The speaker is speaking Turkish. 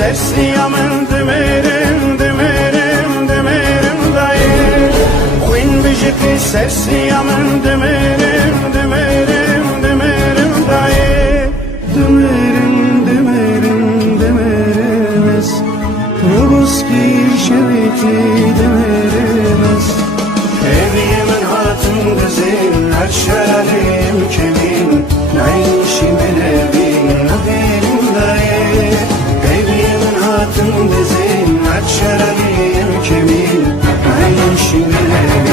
سرسیامن دمرم دمرم دمرم دایی خوین بجتی سرسیامن دمرم دمرم دمرم دایی دمرم دمرم دمرم است روبسکی شویتی دمرم است evi من hatun dizin her şerim kemin neyşi melevin nabirim dayı evi من hatun dizin her şerim kemin neyşi melevin